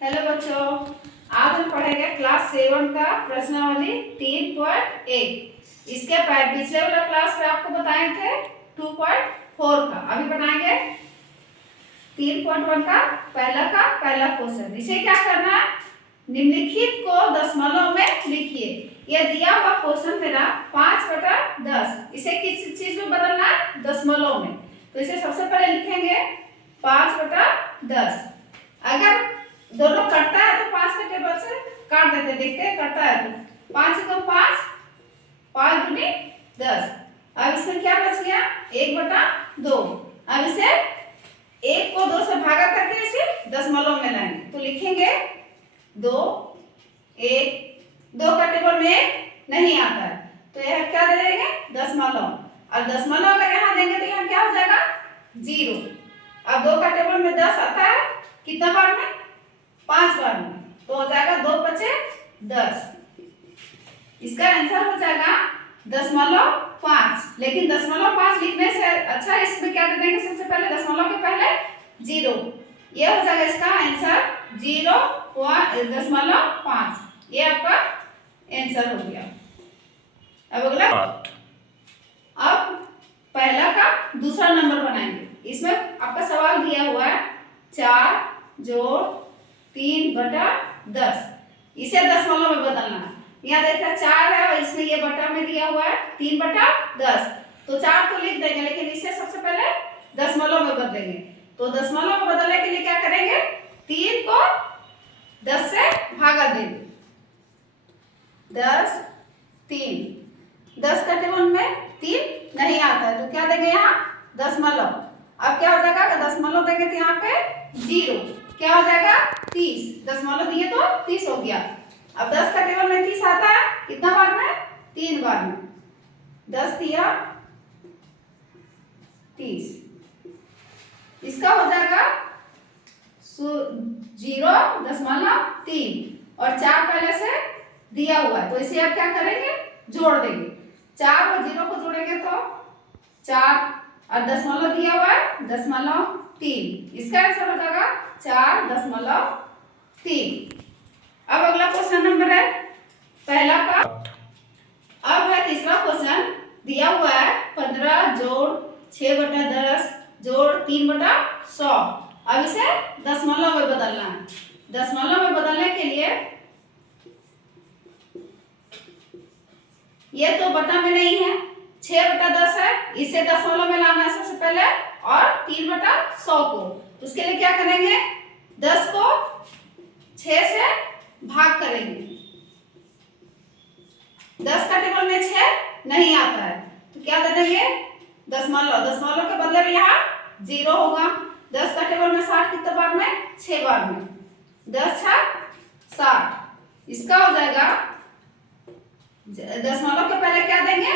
Hello बच्चों, आज हम पढ़ेंगे क्लास 7 का प्रश्नावली 3.1। इसके पिछले वाला क्लास में आपको बताए थे 2.4 का। अभी बनाएंगे 3.1 का पहला क्वेश्चन। इसे क्या करना है, निम्नलिखित को दशमलव में लिखिए। यह दिया हुआ क्वेश्चन मेरा 5/10। इसे किस चीज में बदलना है, दशमलव में। तो इसे सबसे पहले लिखेंगे 5/10। अगर दोनों कटता है तो 5 के टेबल से काट देते, देखते हैं कटता है तो 5 को 5, 5 दूनी 10। अब इसमें क्या बच गया, 1/2। अब इसे 1 को 2 से भागा करके इसे दशमलव में लाएंगे तो लिखेंगे 2, 1। 2 का टेबल में 1 नहीं आता है तो यह क्या दे देंगे, दशमलव। और दशमलव अगर यहाँ देंगे तो यहाँ क्या हो जाएगा, 0। अब 2 का टेबल में 10 आता है, कितना बार में, 5 बार में, तो हो जाएगा 2 × 5 = 10। इसका आंसर हो जाएगा 0.5। लेकिन 0.5 लिखने से अच्छा इसमें क्या दे देंगे, सबसे पहले दशमलव के पहले 0। ये हो जाएगा इसका आंसर 0.5। ये आपका आंसर हो गया। अब अगला, अब पहला का दूसरा नंबर बनाएंगे। इसमें आपका सवाल दिया हुआ है 4 + 3/10। इसे दशमलव में बदलना है। यहाँ देखा 4 है और इसमें ये बटा में दिया हुआ है 3/10। तो 4 तो लिख देंगे, लेकिन इसे सबसे पहले दशमलव में बदलेंगे। तो दशमलव में बदलने के लिए क्या करेंगे, 3 को 10 से भागा देंगे। 10, 3। 10 का टेबल में 3 नहीं आता है तो क्या देंगे, यहाँ दशमलव। अब क्या हो जाएगा, अगर दशमलव देंगे तो यहाँ पे 0, क्या हो जाएगा 30। दशमलव दिए तो 30 हो गया। अब 10 का टेबल में 30 आता है, कितना बार में, 3 बार में। 10 दिया 30। इसका हो जाएगा 0.3 और 4 पहले से दिया हुआ है तो इसे आप क्या करेंगे, जोड़ देंगे। 4 और 0 को जोड़ेंगे तो 4 और दशमलव दिया हुआ है 0.3। इसका आंसर हो जाएगा 4.3। अब अगला क्वेश्चन नंबर है पहला का। अब है तीसरा क्वेश्चन, दिया हुआ है 15 + 6/10 + 3/100। अब इसे दशमलव में बदलना है। दशमलव में बदलने के लिए ये तो बटा में नहीं है, 6/10 है, इसे दशमलव में लाना है सबसे पहले, और 3/100 को। उसके लिए क्या करेंगे, 10 को 6 से भाग करेंगे। 10 का टेबल में 6 नहीं आता है तो क्या दे देंगे, दशमलव। दशमलव के बदले में यहाँ 0 होगा। 10 का टेबल में 60 कितने बार में, 6 बार में। 10 × 60। इसका हो जाएगा, दशमलव के पहले क्या देंगे,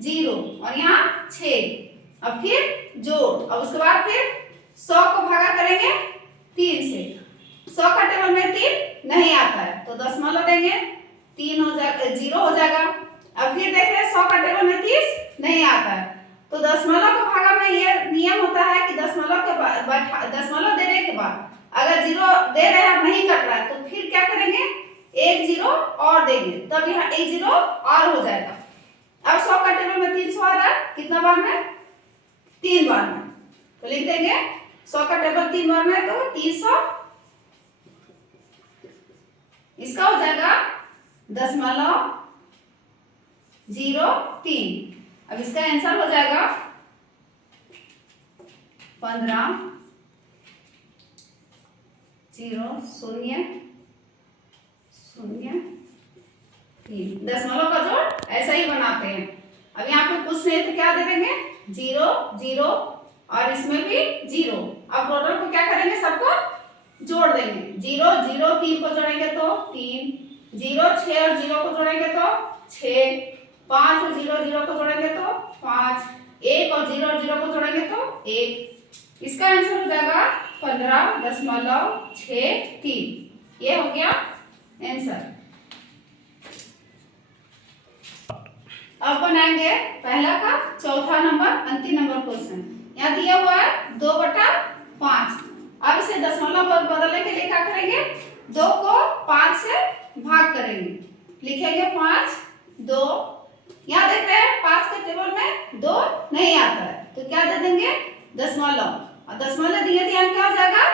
0 और यहाँ 6। अब फिर जोड़, अब उसके बाद फिर 100 को भागा करेंगे 3 से। 100 का टेबल में 3 नहीं आता है तो दशमलव देंगे, 3 हो जाएगा, 0 हो जाएगा। अब फिर देख रहे हैं 100 का टेबल में 30 नहीं आता है तो दशमलव को भागा में ये नियम होता है कि दशमलव देने के बाद अगर 0 दे रहे हैं नहीं कट रहा है तो फिर क्या करेंगे, 1 0 और देंगे, तब यहाँ 1 0 और हो जाएगा। अब 100 का टेबल में 300 आ रहा है, कितना बार में, 3 बार में। तो लिख देंगे 100 का टेबल 3 बार में तो 300। इसका हो जाएगा 0.03। अब इसका आंसर हो जाएगा 15.003। दशमलव का जोड़ ऐसा ही बनाते हैं। अब यहाँ पे कुछ नहीं तो क्या दे देंगे, 0 0 और इसमें भी 0। अब टोटल को क्या करेंगे, सबको जोड़ देंगे। 0 0 3 को जोड़ेंगे तो 3, 0 6 और 0 को जोड़ेंगे तो 6, 5 और 0 0 को जोड़ेंगे तो 5, 1 और 0 को जोड़ेंगे तो 1। इसका आंसर हो जाएगा 15.63। ये हो गया आंसर। अब बनाएंगे पहला का चौथा नंबर, अंतिम नंबर क्वेश्चन। यहाँ दिया हुआ है 2/5। अब इसे दशमलव बदलने के लिए क्या करेंगे, 2 को 5 से भाग करेंगे, लिखेंगे 5 2। यहाँ देख रहे हैं 5 के टेबल में 2 नहीं आता है तो क्या दे देंगे दशमलव, और दशमलव दिए थे यहाँ क्या हो जाएगा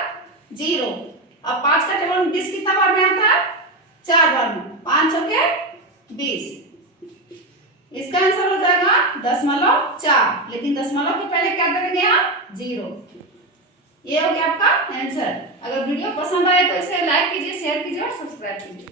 0। अब 5 का टेबल में 20 कितना बार में आता है 4 बार में, 5 चौके 20, इसका आंसर हो जाएगा 0.4, लेकिन दशमलव के पहले क्या करेंगे यहाँ 0। ये हो गया आपका आंसर। अगर वीडियो पसंद आए तो इसे लाइक कीजिए, शेयर कीजिए और सब्सक्राइब कीजिए।